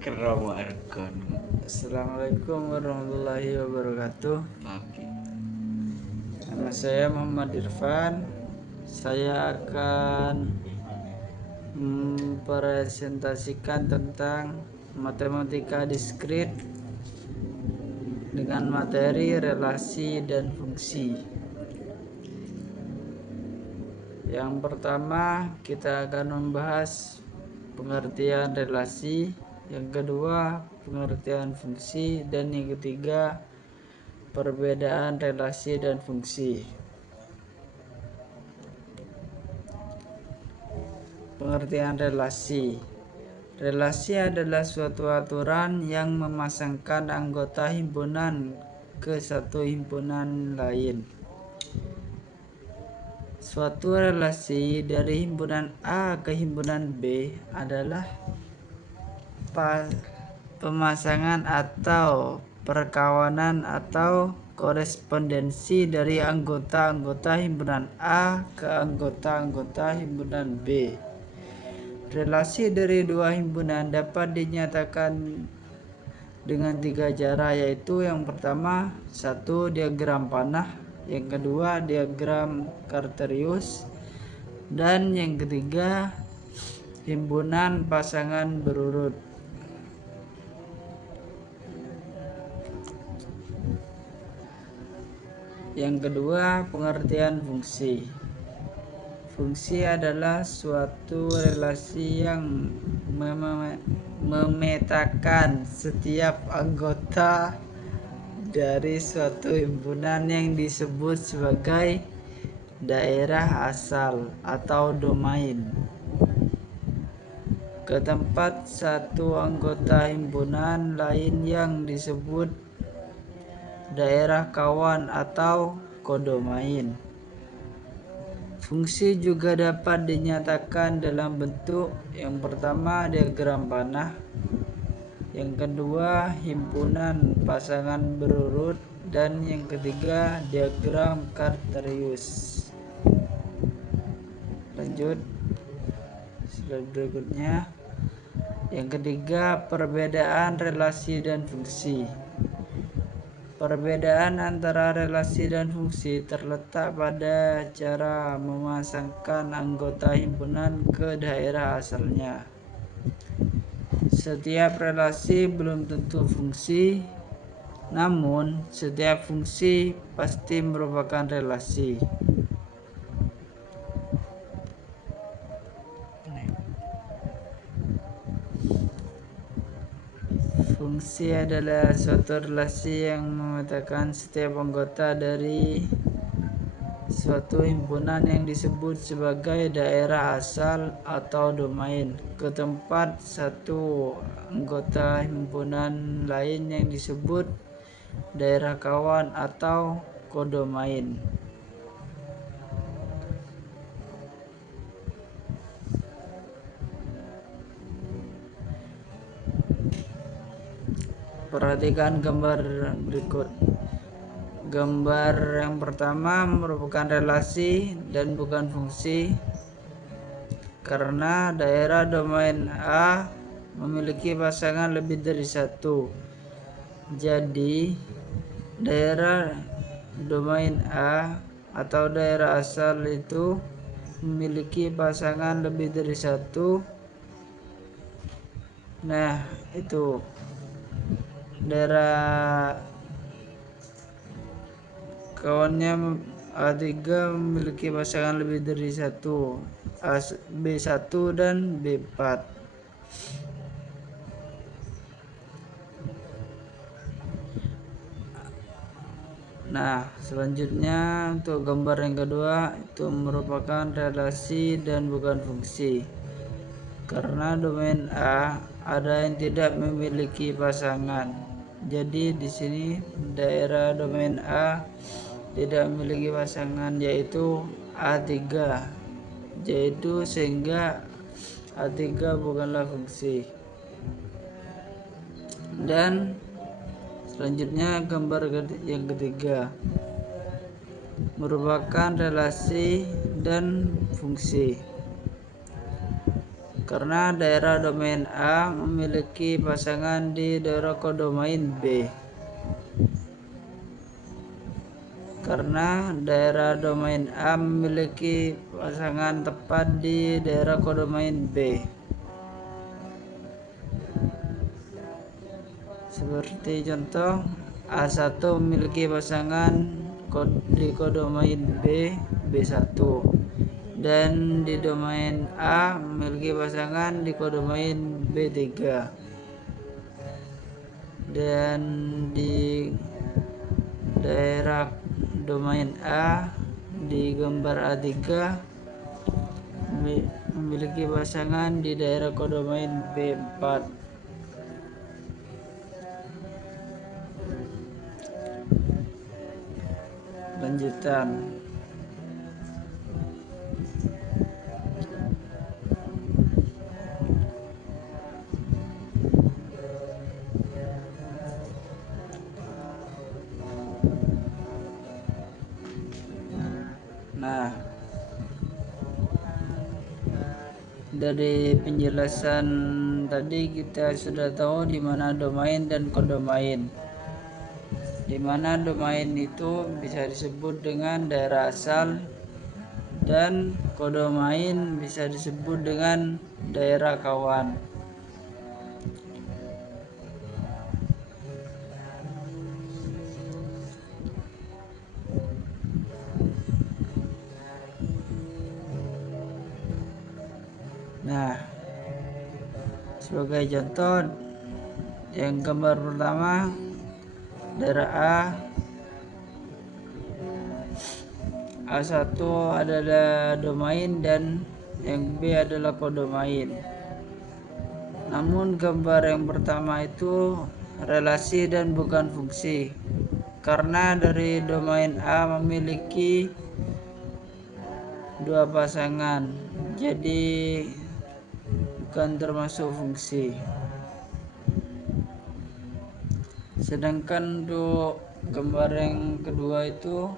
Keramarkan. Assalamualaikum warahmatullahi wabarakatuh. Oke. Nama saya Muhammad Irfan. Saya akan mempresentasikan tentang matematika diskrit dengan materi relasi dan fungsi. Yang pertama, kita akan membahas pengertian relasi, yang kedua pengertian fungsi, dan yang ketiga perbedaan relasi dan fungsi. Pengertian relasi. Relasi adalah suatu aturan yang memasangkan anggota himpunan ke satu himpunan lain. Suatu relasi dari himpunan A ke himpunan B adalah pemasangan atau perkawanan atau korespondensi dari anggota-anggota himpunan A ke anggota-anggota himpunan B. Relasi dari dua himpunan dapat dinyatakan dengan tiga cara, yaitu yang pertama, satu diagram panah, yang kedua diagram Cartesius, dan yang ketiga himpunan pasangan berurut. Yang kedua, pengertian fungsi. Fungsi adalah suatu relasi yang memetakan setiap anggota dari suatu himpunan yang disebut sebagai daerah asal atau domain ke tempat satu anggota himpunan lain yang disebut daerah kawan atau kodomain. Fungsi juga dapat dinyatakan dalam bentuk yang pertama diagram panah, yang kedua himpunan pasangan berurut, dan yang ketiga diagram Cartesius. Lanjut slide berikutnya. Yang ketiga, perbedaan relasi dan fungsi. Perbedaan antara relasi dan fungsi terletak pada cara memasangkan anggota himpunan ke daerah asalnya. Setiap relasi belum tentu fungsi, namun setiap fungsi pasti merupakan relasi. Fungsi adalah suatu relasi yang memetakan setiap anggota dari suatu himpunan yang disebut sebagai daerah asal atau domain ke tempat satu anggota himpunan lain yang disebut daerah kawan atau kodomain. Perhatikan gambar berikut. Gambar yang pertama merupakan relasi dan bukan fungsi karena daerah domain A memiliki pasangan lebih dari satu. Jadi daerah domain A atau daerah asal itu memiliki pasangan lebih dari satu. Nah, itu daerah kawannya A3 memiliki pasangan lebih dari satu, B1 dan B4. Nah, selanjutnya untuk gambar yang kedua itu merupakan relasi dan bukan fungsi. Karena domain A ada yang tidak memiliki pasangan. Jadi di sini daerah domain A tidak memiliki pasangan, yaitu A3, yaitu sehingga A3 bukanlah fungsi. Dan selanjutnya gambar yang ketiga merupakan relasi dan fungsi. karena daerah domain A memiliki pasangan di daerah kodomain B. Karena daerah domain A memiliki pasangan tepat di daerah kodomain B. Seperti contoh, A1 memiliki pasangan di kodomain B, B1. Dan di domain A memiliki pasangan di kodomain B3. Dan di daerah domain A di gambar A3 memiliki pasangan di daerah kodomain B4. Lanjutan. Nah, dari penjelasan tadi kita sudah tahu di mana domain dan kodomain. Di mana domain itu bisa disebut dengan daerah asal dan kodomain bisa disebut dengan daerah kawan. Nah, sebagai contoh, yang gambar pertama, daerah A1 adalah domain dan yang B adalah kodomain. Namun gambar yang pertama itu relasi dan bukan fungsi, karena dari domain A memiliki dua pasangan, jadi bukan termasuk fungsi. Sedangkan untuk gambar yang kedua itu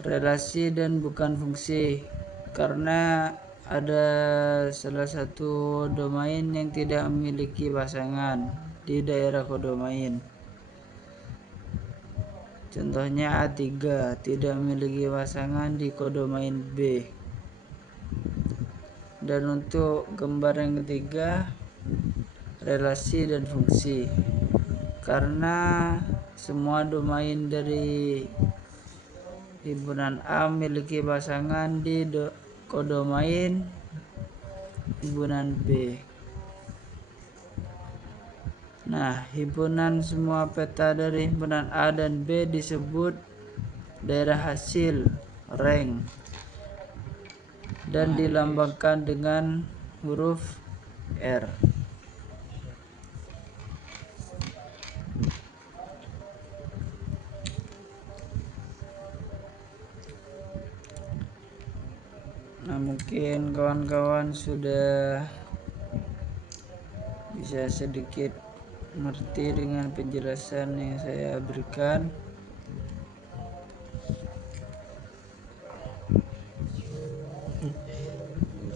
relasi dan bukan fungsi, karena ada salah satu domain yang tidak memiliki pasangan di daerah kodomain. Contohnya A3 tidak memiliki pasangan di kodomain B. Dan untuk gambar yang ketiga, relasi dan fungsi, karena semua domain dari himpunan A memiliki pasangan di kodomain himpunan B. Nah, himpunan semua peta dari himpunan A dan B disebut daerah hasil, rank, dan dilambangkan dengan huruf R. Nah, mungkin kawan-kawan sudah bisa sedikit mengerti dengan penjelasan yang saya berikan.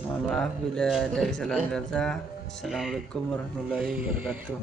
Mohon maaf bila ada kesalahan kata. Assalamualaikum warahmatullahi wabarakatuh.